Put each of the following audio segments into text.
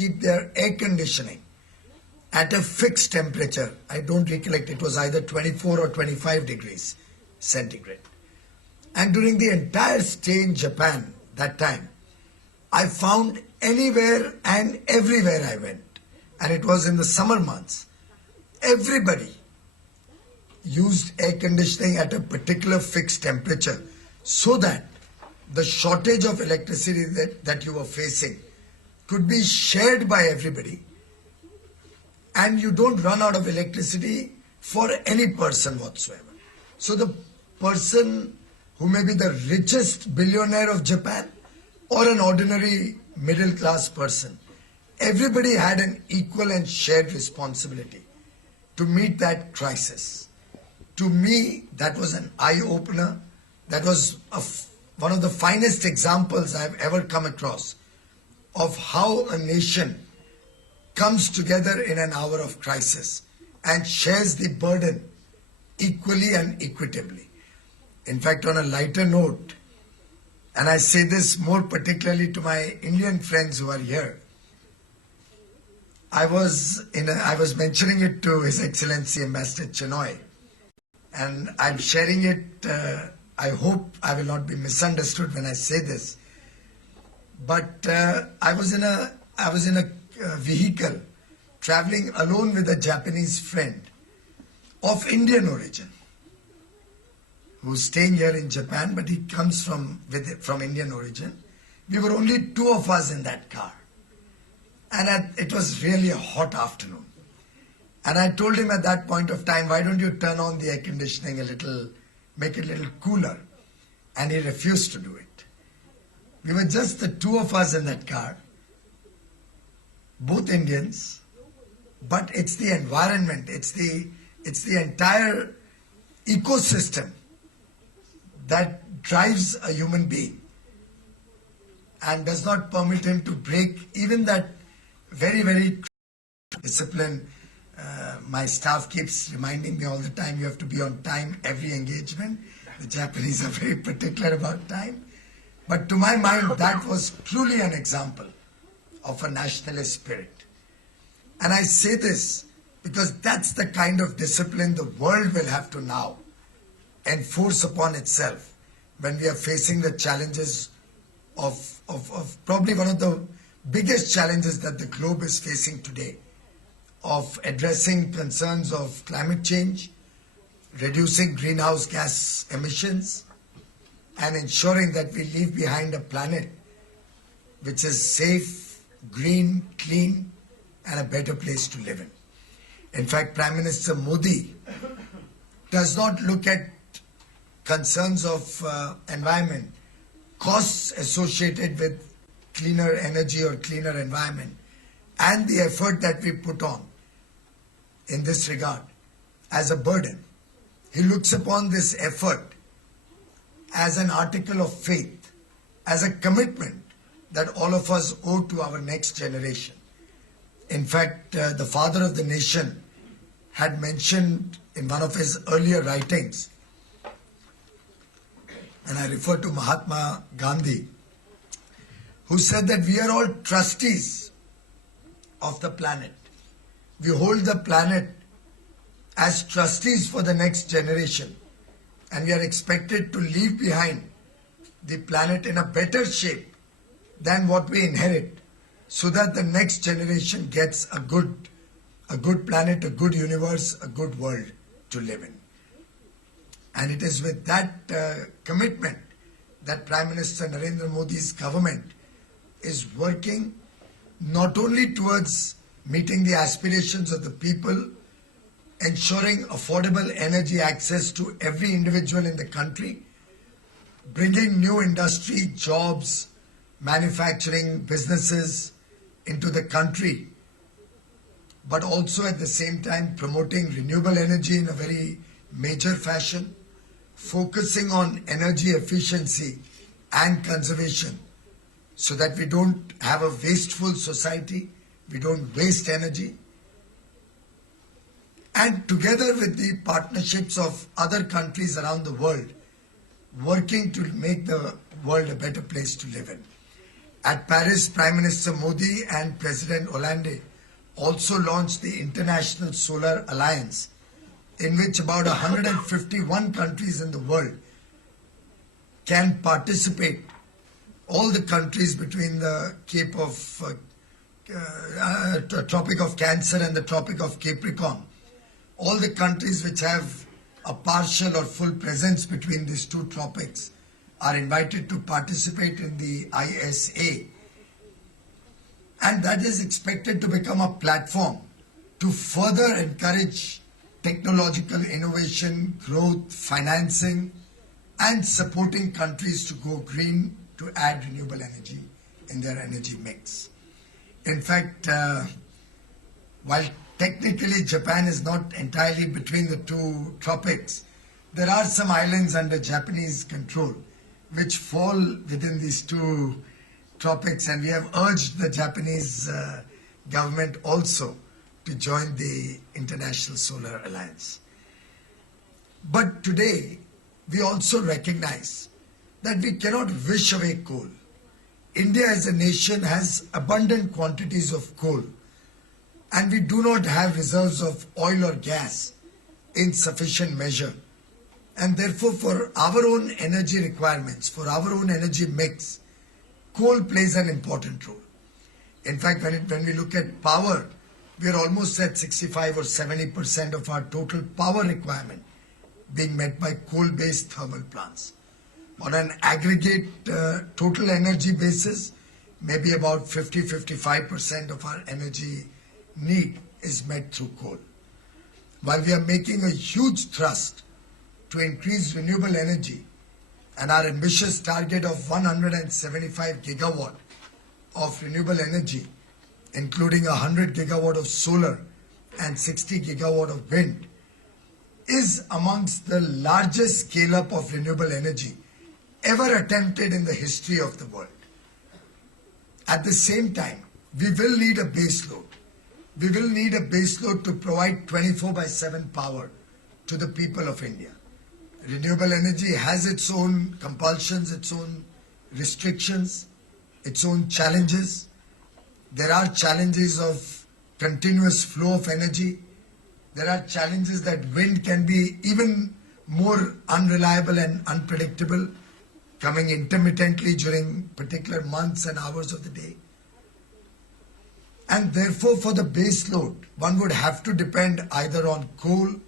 keep their air conditioning at a fixed temperature. I don't recollect, it was either 24 or 25 degrees centigrade. And during the entire stay in Japan that time, I found anywhere and everywhere I went, and it was in the summer months, everybody used air conditioning at a particular fixed temperature so that the shortage of electricity that you were facing could be shared by everybody, and you don't run out of electricity for any person whatsoever. So the person who may be the richest billionaire of Japan or an ordinary middle class person, everybody had an equal and shared responsibility to meet that crisis. To me, that was an eye-opener. That was one of the finest examples I've ever come across of how a nation comes together in an hour of crisis and shares the burden equally and equitably. In fact, on a lighter note, and I say this more particularly to my Indian friends who are here, I was mentioning it to His Excellency Ambassador Chinoy, and I'm sharing it. I hope I will not be misunderstood when I say this, but I was in a vehicle traveling alone with a Japanese friend of Indian origin who's staying here in Japan, but he comes from Indian origin. We were only two of us in that car, and it was really a hot afternoon. And I told him at that point of time, why don't you turn on the air conditioning a little, make it a little cooler? And he refused to do it. We were just the two of us in that car, both Indians, but it's the environment, it's the entire ecosystem that drives a human being and does not permit him to break even that very, very discipline. My staff keeps reminding me all the time, you have to be on time every engagement. The Japanese are very particular about time. But to my mind, that was truly an example of a nationalist spirit. And I say this because that's the kind of discipline the world will have to now enforce upon itself when we are facing the challenges of probably one of the biggest challenges that the globe is facing today, of addressing concerns of climate change, reducing greenhouse gas emissions, and ensuring that we leave behind a planet which is safe, green, clean, and a better place to live in. In fact, Prime Minister Modi does not look at concerns of environment, costs associated with cleaner energy or cleaner environment, and the effort that we put on in this regard as a burden. He looks upon this effort as an article of faith, as a commitment that all of us owe to our next generation. In fact, the father of the nation had mentioned in one of his earlier writings, and I refer to Mahatma Gandhi, who said that we are all trustees of the planet. We hold the planet as trustees for the next generation, and we are expected to leave behind the planet in a better shape than what we inherit, so that the next generation gets a good planet, a good universe, a good world to live in. And it is with that commitment that Prime Minister Narendra Modi's government is working not only towards meeting the aspirations of the people, ensuring affordable energy access to every individual in the country, bringing new industry, jobs, manufacturing, businesses into the country, but also at the same time promoting renewable energy in a very major fashion, focusing on energy efficiency and conservation so that we don't have a wasteful society, we don't waste energy, and together with the partnerships of other countries around the world, working to make the world a better place to live in. At Paris, Prime Minister Modi and President Hollande also launched the International Solar Alliance, in which about 151 countries in the world can participate. All the countries between the Tropic of Cancer and the Tropic of Capricorn, all the countries which have a partial or full presence between these two tropics are invited to participate in the ISA, and that is expected to become a platform to further encourage technological innovation, growth, financing, and supporting countries to go green, to add renewable energy in their energy mix. In fact, while technically Japan is not entirely between the two tropics, there are some islands under Japanese control which fall within these two tropics, and we have urged the Japanese government also to join the International Solar Alliance. But today, we also recognize that we cannot wish away coal. India as a nation has abundant quantities of coal, and we do not have reserves of oil or gas in sufficient measure. And therefore, for our own energy requirements, for our own energy mix, coal plays an important role. In fact, when we look at power, we are almost at 65 or 70% of our total power requirement being met by coal-based thermal plants. On an aggregate total energy basis, maybe about 50-55% of our energy need is met through coal. While we are making a huge thrust to increase renewable energy, and our ambitious target of 175 gigawatt of renewable energy, including 100 gigawatt of solar and 60 gigawatt of wind, is amongst the largest scale-up of renewable energy ever attempted in the history of the world. At the same time, we will need a base load. We will need a base load to provide 24/7 power to the people of India. Renewable energy has its own compulsions, its own restrictions, its own challenges. There are challenges of continuous flow of energy. There are challenges that wind can be even more unreliable and unpredictable, coming intermittently during particular months and hours of the day. And therefore, for the base load, one would have to depend either on coal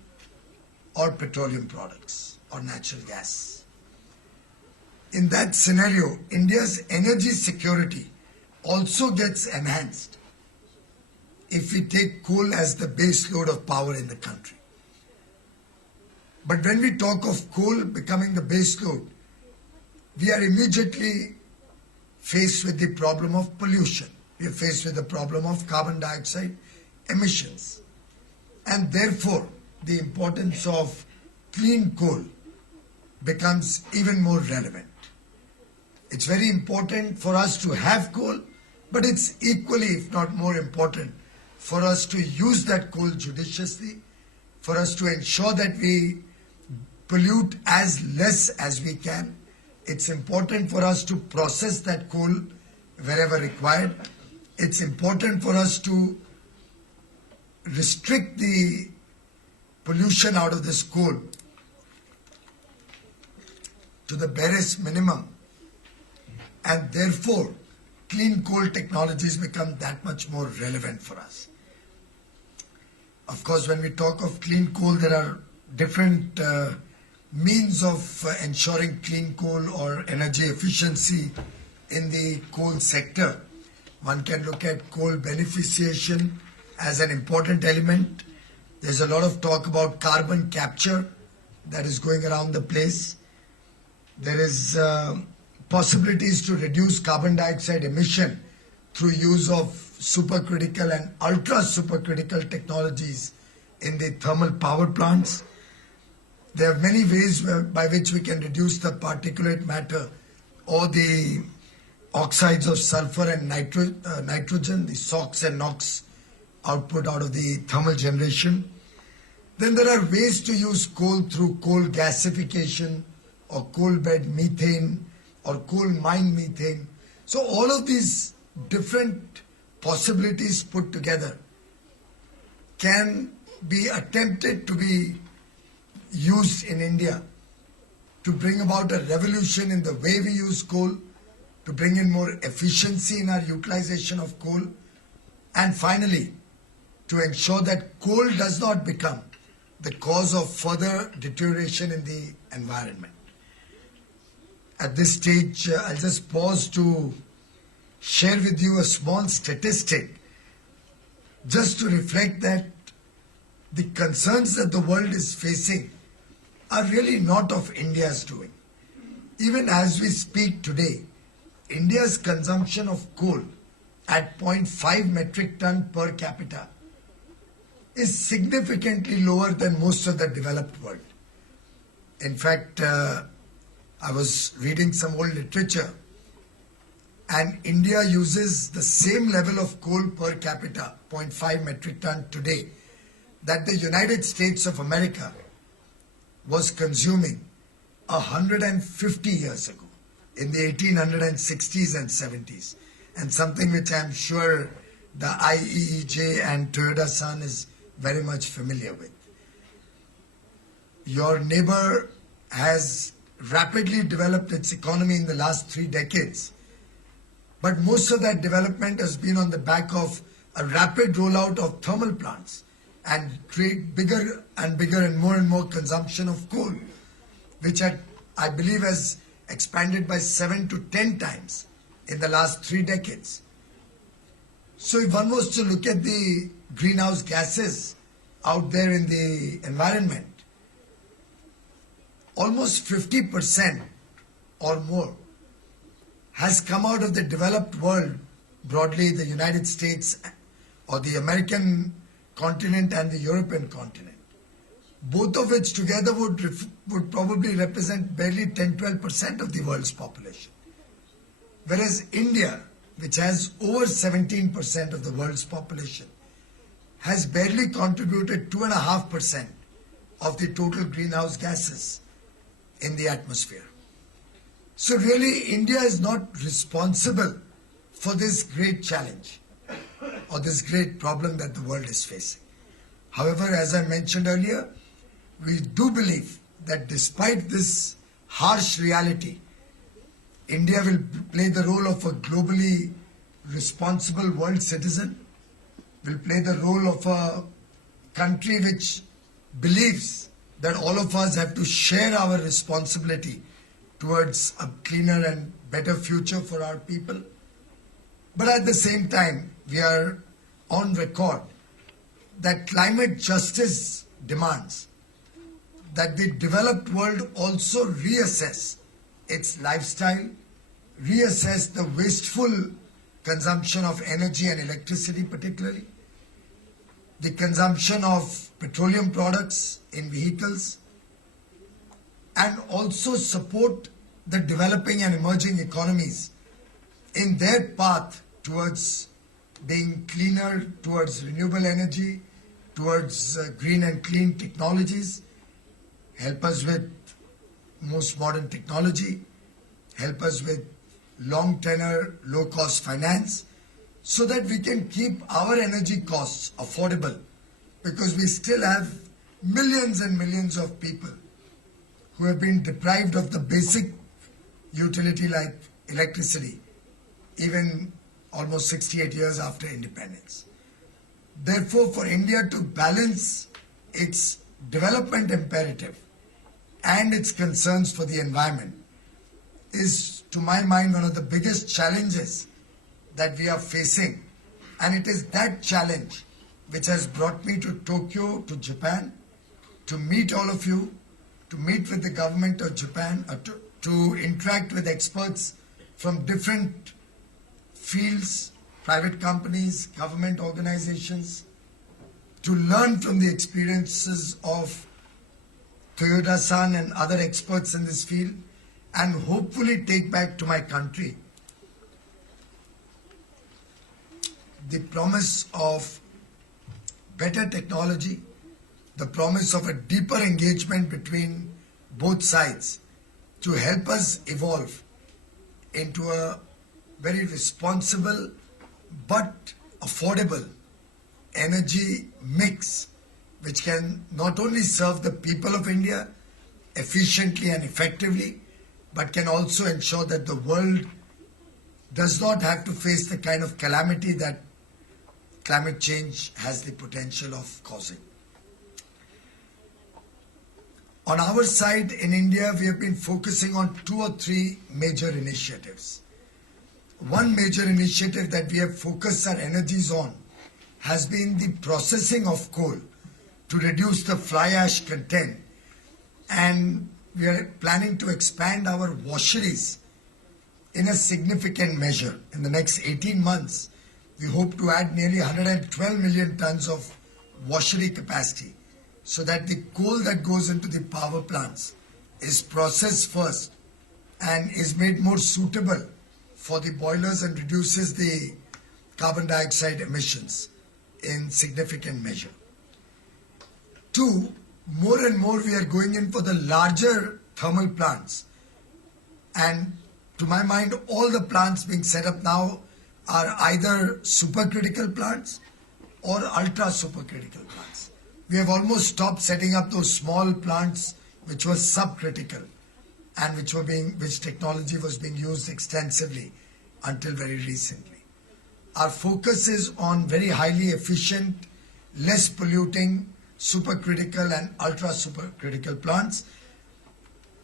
or petroleum products or natural gas. In that scenario, India's energy security also gets enhanced if we take coal as the base load of power in the country. But when we talk of coal becoming the base load, we are immediately faced with the problem of pollution. We are faced with the problem of carbon dioxide emissions. And therefore, the importance of clean coal becomes even more relevant. It's very important for us to have coal, but it's equally, if not more important, for us to use that coal judiciously, for us to ensure that we pollute as less as we can. It's important for us to process that coal wherever required. It's important for us to restrict the pollution out of this coal to the barest minimum, and therefore clean coal technologies become that much more relevant for us. Of course, when we talk of clean coal, there are different means of ensuring clean coal or energy efficiency in the coal sector. One can look at coal beneficiation as an important element. There's a lot of talk about carbon capture that is going around the place. There is possibilities to reduce carbon dioxide emission through use of supercritical and ultra supercritical technologies in the thermal power plants. There are many ways by which we can reduce the particulate matter or the oxides of sulfur and nitrogen, the SOx and NOx output out of the thermal generation. Then there are ways to use coal through coal gasification or coal bed methane or coal mine methane. So all of these different possibilities put together can be attempted to be used in India to bring about a revolution in the way we use coal, to bring in more efficiency in our utilization of coal, and finally, to ensure that coal does not become the cause of further deterioration in the environment. At this stage, I'll just pause to share with you a small statistic just to reflect that the concerns that the world is facing are really not of India's doing. Even as we speak today, India's consumption of coal at 0.5 metric ton per capita is significantly lower than most of the developed world. In fact, I was reading some old literature, and India uses the same level of coal per capita, 0.5 metric ton today, that the United States of America was consuming 150 years ago, in the 1860s and 70s, and something which I'm sure the IEEJ and Toyota San is very much familiar with. Your neighbor has rapidly developed its economy in the last 3 decades, but most of that development has been on the back of a rapid rollout of thermal plants and create bigger and bigger and more consumption of coal, which I believe has expanded by 7 to 10 times in the last 3 decades. So if one was to look at the greenhouse gases out there in the environment, almost 50% or more has come out of the developed world, broadly the United States or the American continent and the European continent, both of which together would probably represent barely 10-12% of the world's population. Whereas India, which has over 17% of the world's population, has barely contributed 2.5% of the total greenhouse gases in the atmosphere. So really, India is not responsible for this great challenge or this great problem that the world is facing. However, as I mentioned earlier, we do believe that despite this harsh reality, India will play the role of a globally responsible world citizen, will play the role of a country which believes that all of us have to share our responsibility towards a cleaner and better future for our people. But at the same time, we are on record that climate justice demands that the developed world also reassess its lifestyle, reassess the wasteful consumption of energy and electricity particularly, the consumption of petroleum products in vehicles, and also support the developing and emerging economies in their path towards being cleaner, towards renewable energy, towards green and clean technologies, help us with most modern technology, help us with long tenor, low cost finance, so that we can keep our energy costs affordable, because we still have millions and millions of people who have been deprived of the basic utility like electricity, even almost 68 years after independence. Therefore, for India to balance its development imperative and its concerns for the environment is, to my mind, one of the biggest challenges that we are facing. And it is that challenge which has brought me to Tokyo, to Japan, to meet all of you, to meet with the government of Japan, to interact with experts from different fields, private companies, government organizations, to learn from the experiences of Toyota San and other experts in this field, and hopefully take back to my country the promise of better technology, the promise of a deeper engagement between both sides to help us evolve into a very responsible but affordable energy mix which can not only serve the people of India efficiently and effectively, but can also ensure that the world does not have to face the kind of calamity that climate change has the potential of causing. On our side in India, we have been focusing on 2 or 3 major initiatives. One major initiative that we have focused our energies on has been the processing of coal to reduce the fly ash content, and we are planning to expand our washeries in a significant measure. In the next 18 months, we hope to add nearly 112 million tons of washery capacity so that the coal that goes into the power plants is processed first and is made more suitable for the boilers and reduces the carbon dioxide emissions in significant measure. 2, more and more we are going in for the larger thermal plants, and to my mind all the plants being set up now are either supercritical plants or ultra supercritical plants. We have almost stopped setting up those small plants which were subcritical and which technology was being used extensively until very recently. Our focus is on very highly efficient, less polluting supercritical and ultra supercritical plants.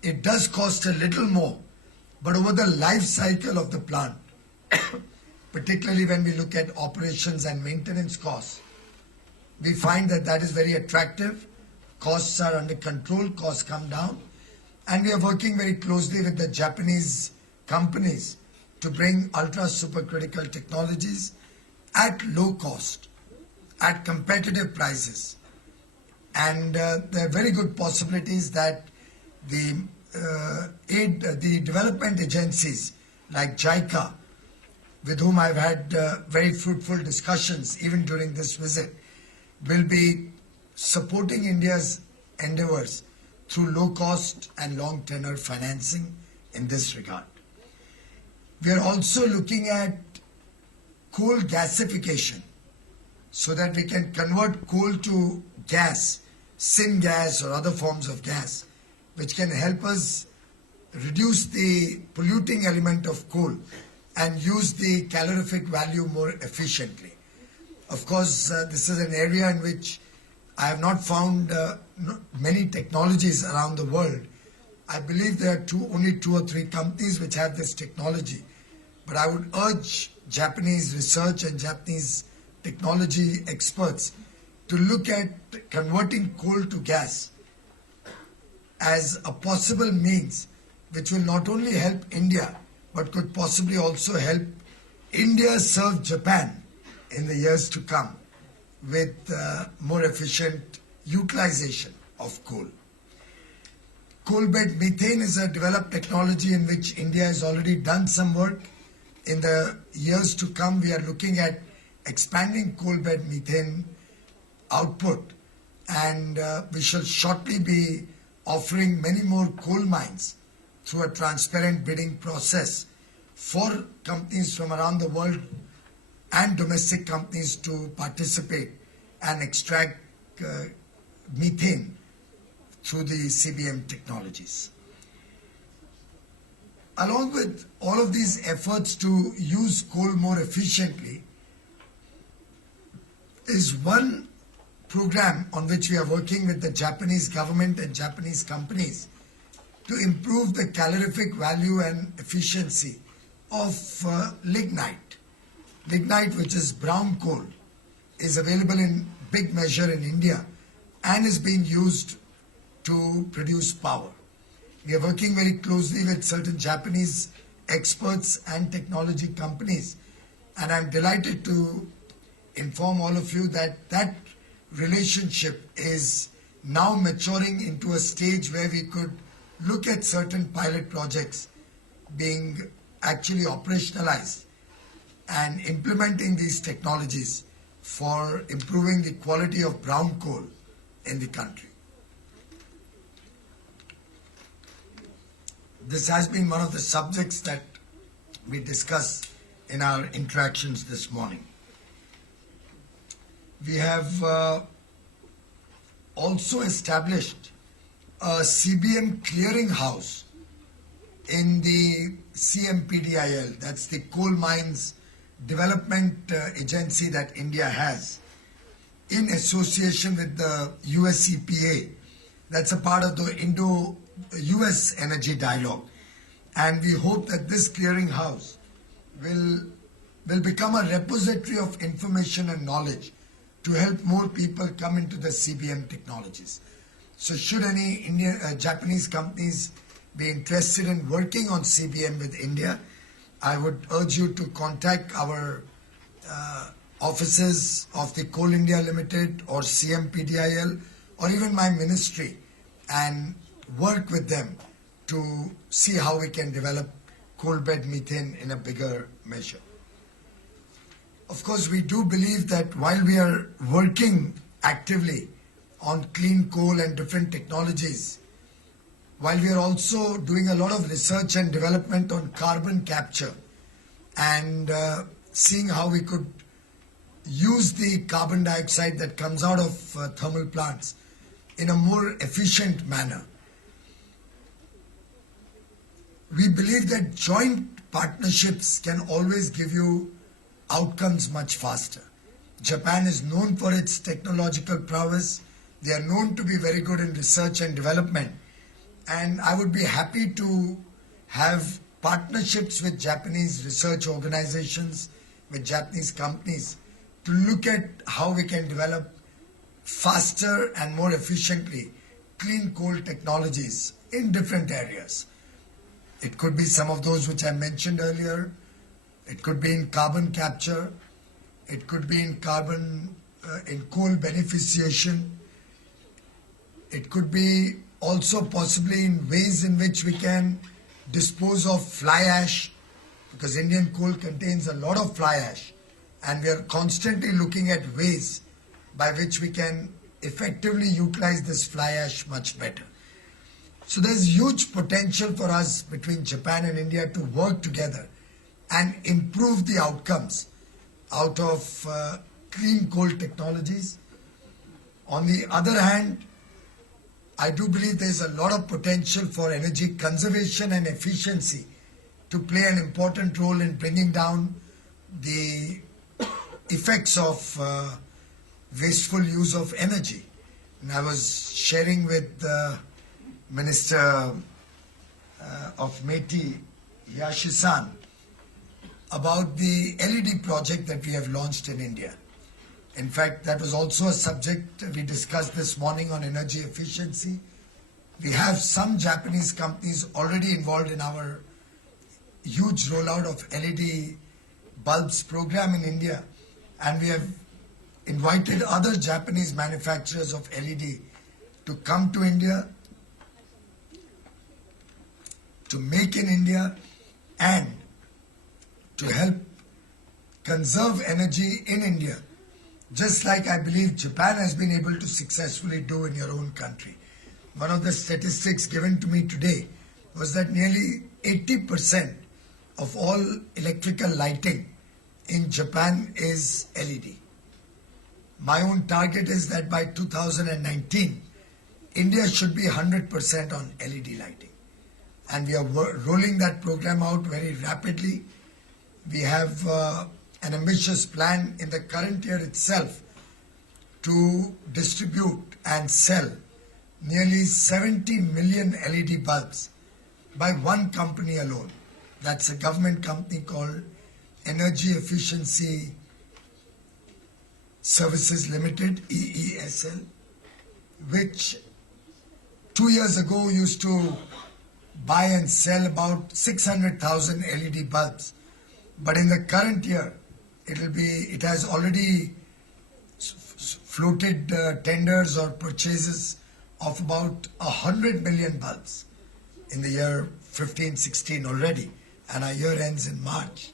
It does cost a little more, but over the life cycle of the plant, particularly when we look at operations and maintenance costs, we find that that is very attractive. Costs are under control, costs come down, and we are working very closely with the Japanese companies to bring ultra supercritical technologies at low cost, at competitive prices. And there are very good possibilities that the development agencies like JICA, with whom I've had very fruitful discussions even during this visit, will be supporting India's endeavors through low cost and long tenor financing in this regard. We are also looking at coal gasification so that we can convert coal to gas, syngas or other forms of gas, which can help us reduce the polluting element of coal and use the calorific value more efficiently. Of course, this is an area in which I have not found many technologies around the world. I believe there are only 2 or 3 companies which have this technology. But I would urge Japanese research and Japanese technology experts to look at converting coal to gas as a possible means which will not only help India, but could possibly also help India serve Japan in the years to come with more efficient utilization of coal. Coal bed methane is a developed technology in which India has already done some work. In the years to come, we are looking at expanding coal bed methane output, and we shall shortly be offering many more coal mines through a transparent bidding process for companies from around the world and domestic companies to participate and extract methane through the CBM technologies. Along with all of these efforts to use coal more efficiently is one program on which we are working with the Japanese government and Japanese companies to improve the calorific value and efficiency of lignite. Lignite, which is brown coal, is available in big measure in India and is being used to produce power. We are working very closely with certain Japanese experts and technology companies, and I'm delighted to inform all of you that that relationship is now maturing into a stage where we could look at certain pilot projects being actually operationalized and implementing these technologies for improving the quality of brown coal in the country. This has been one of the subjects that we discuss in our interactions this morning. We have also established a CBM clearing house in the CMPDIL, that's the Coal Mines Development Agency that India has, in association with the US EPA. That's a part of the Indo-US Energy Dialogue. And we hope that this clearing house will become a repository of information and knowledge to help more people come into the CBM technologies. So should any Japanese companies be interested in working on CBM with India, I would urge you to contact our offices of the Coal India Limited or CMPDIL or even my ministry and work with them to see how we can develop coal bed methane in a bigger measure. Of course, we do believe that while we are working actively on clean coal and different technologies, while we are also doing a lot of research and development on carbon capture and seeing how we could use the carbon dioxide that comes out of thermal plants in a more efficient manner. We believe that joint partnerships can always give you outcomes much faster. Japan is known for its technological prowess. They are known to be very good in research and development. And I would be happy to have partnerships with Japanese research organizations, with Japanese companies, to look at how we can develop faster and more efficiently clean coal technologies in different areas. It could be some of those which I mentioned earlier. It could be in carbon capture. It could be in coal beneficiation. It could be also possibly in ways in which we can dispose of fly ash, because Indian coal contains a lot of fly ash, and we are constantly looking at ways by which we can effectively utilize this fly ash much better. So there's huge potential for us between Japan and India to work together and improve the outcomes out of clean coal technologies. On the other hand, I do believe there's a lot of potential for energy conservation and efficiency to play an important role in bringing down the effects of wasteful use of energy. And I was sharing with the Minister of METI, Yashi-san, about the LED project that we have launched in India. In fact, that was also a subject we discussed this morning on energy efficiency. We have some Japanese companies already involved in our huge rollout of LED bulbs program in India, and we have invited other Japanese manufacturers of LED to come to India, to make in India, and to help conserve energy in India, just like I believe Japan has been able to successfully do in your own country. One of the statistics given to me today was that nearly 80% of all electrical lighting in Japan is LED. My own target is that by 2019, India should be 100% on LED lighting. And we are rolling that program out very rapidly. We have an ambitious plan in the current year itself to distribute and sell nearly 70 million LED bulbs by one company alone. That's a government company called Energy Efficiency Services Limited, EESL, which 2 years ago used to buy and sell about 600,000 LED bulbs. But in the current year, it has already floated tenders or purchases of about 100 million bulbs in the year 15-16 already, and our year ends in March,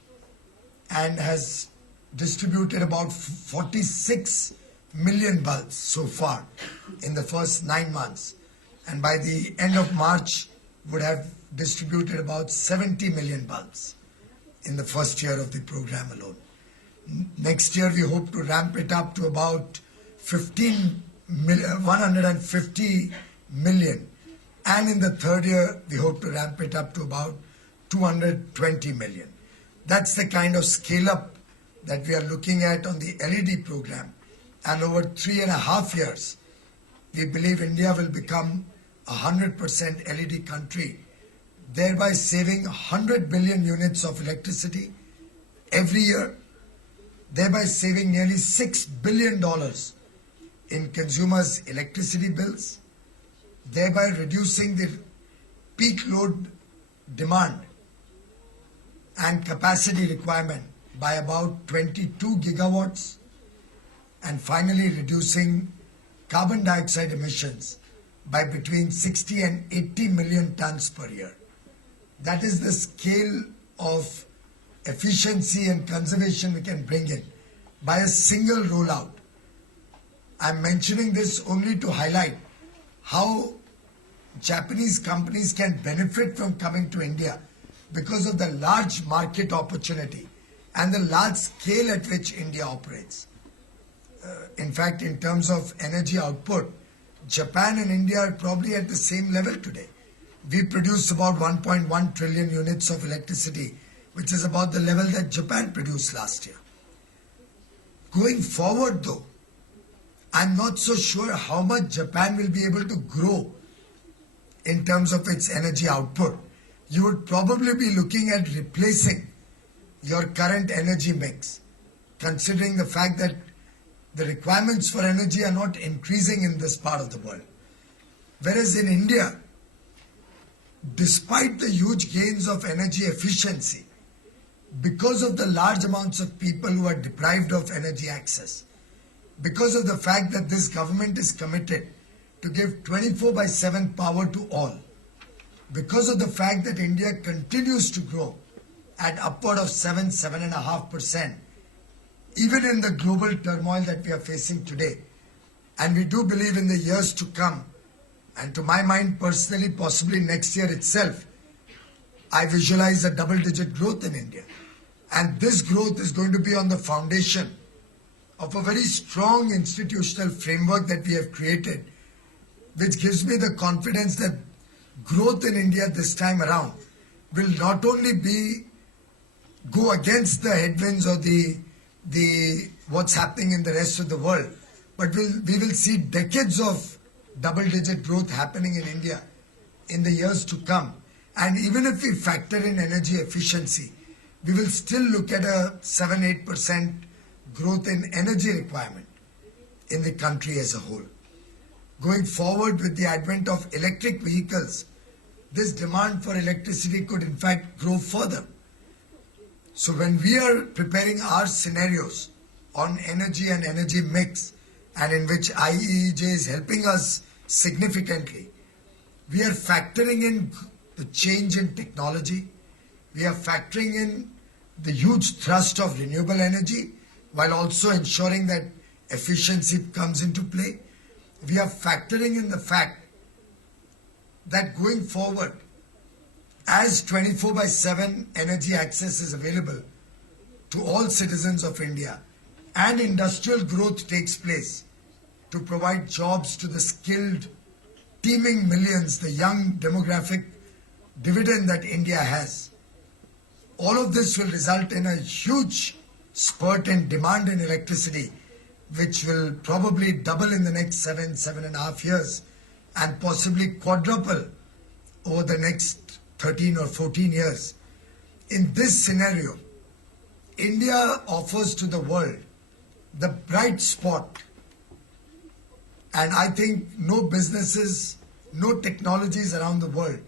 and has distributed about 46 million bulbs so far in the first 9 months, and by the end of March would have distributed about 70 million bulbs in the first year of the program alone. Next year, we hope to ramp it up to about 150 million. And in the third year, we hope to ramp it up to about 220 million. That's the kind of scale up that we are looking at on the LED program. And over 3.5 years, we believe India will become a 100% LED country, thereby saving 100 billion units of electricity every year, thereby saving nearly $6 billion in consumers' electricity bills, thereby reducing the peak load demand and capacity requirement by about 22 gigawatts, and finally reducing carbon dioxide emissions by between 60 and 80 million tons per year. That is the scale of efficiency and conservation we can bring in by a single rollout. I'm mentioning this only to highlight how Japanese companies can benefit from coming to India because of the large market opportunity and the large scale at which India operates. In fact, in terms of energy output, Japan and India are probably at the same level today. We produce about 1.1 trillion units of electricity, which is about the level that Japan produced last year. Going forward though, I'm not so sure how much Japan will be able to grow in terms of its energy output. You would probably be looking at replacing your current energy mix, considering the fact that the requirements for energy are not increasing in this part of the world. Whereas in India, despite the huge gains of energy efficiency, because of the large amounts of people who are deprived of energy access, because of the fact that this government is committed to give 24/7 power to all, because of the fact that India continues to grow at upward of 7.5%, even in the global turmoil that we are facing today. And we do believe in the years to come, and to my mind personally, possibly next year itself, I visualize a double-digit growth in India. And this growth is going to be on the foundation of a very strong institutional framework that we have created, which gives me the confidence that growth in India this time around will not only go against the headwinds or the what's happening in the rest of the world, but we will see decades of double-digit growth happening in India in the years to come. And even if we factor in energy efficiency, we will still look at a 7-8% growth in energy requirement in the country as a whole. Going forward with the advent of electric vehicles, this demand for electricity could in fact grow further. So when we are preparing our scenarios on energy and energy mix, and in which IEEJ is helping us significantly, we are factoring in the change in technology, we are factoring in the huge thrust of renewable energy, while also ensuring that efficiency comes into play. We are factoring in the fact that going forward, as 24/7 energy access is available to all citizens of India and industrial growth takes place to provide jobs to the skilled, teeming millions, the young demographic dividend that India has, all of this will result in a huge spurt in demand in electricity, which will probably double in the next 7.5 years, and possibly quadruple over the next 13 or 14 years. In this scenario, India offers to the world the bright spot, and I think no businesses, no technologies around the world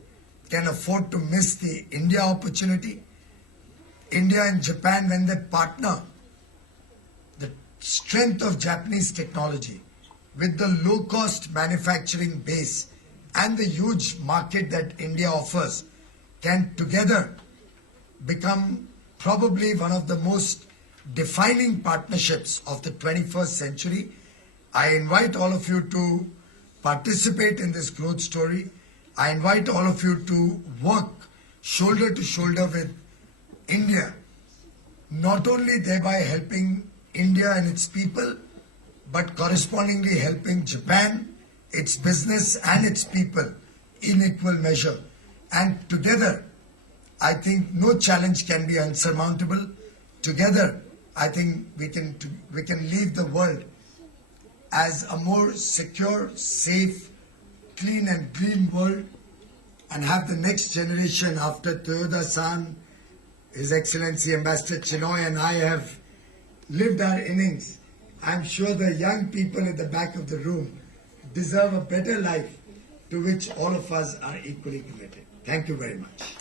can afford to miss the India opportunity. India and Japan, when they partner, the strength of Japanese technology with the low-cost manufacturing base and the huge market that India offers can together become probably one of the most defining partnerships of the 21st century. I invite all of you to participate in this growth story. I invite all of you to work shoulder to shoulder with India not only thereby helping India and its people, but correspondingly helping Japan, its business and its people in equal measure. And together, I think no challenge can be unsurmountable. Together, I think we can leave the world as a more secure, safe, clean and green world, and have the next generation after Toyoda-san, His Excellency Ambassador Chinoy and I have lived our innings. I'm sure the young people at the back of the room deserve a better life to which all of us are equally committed. Thank you very much.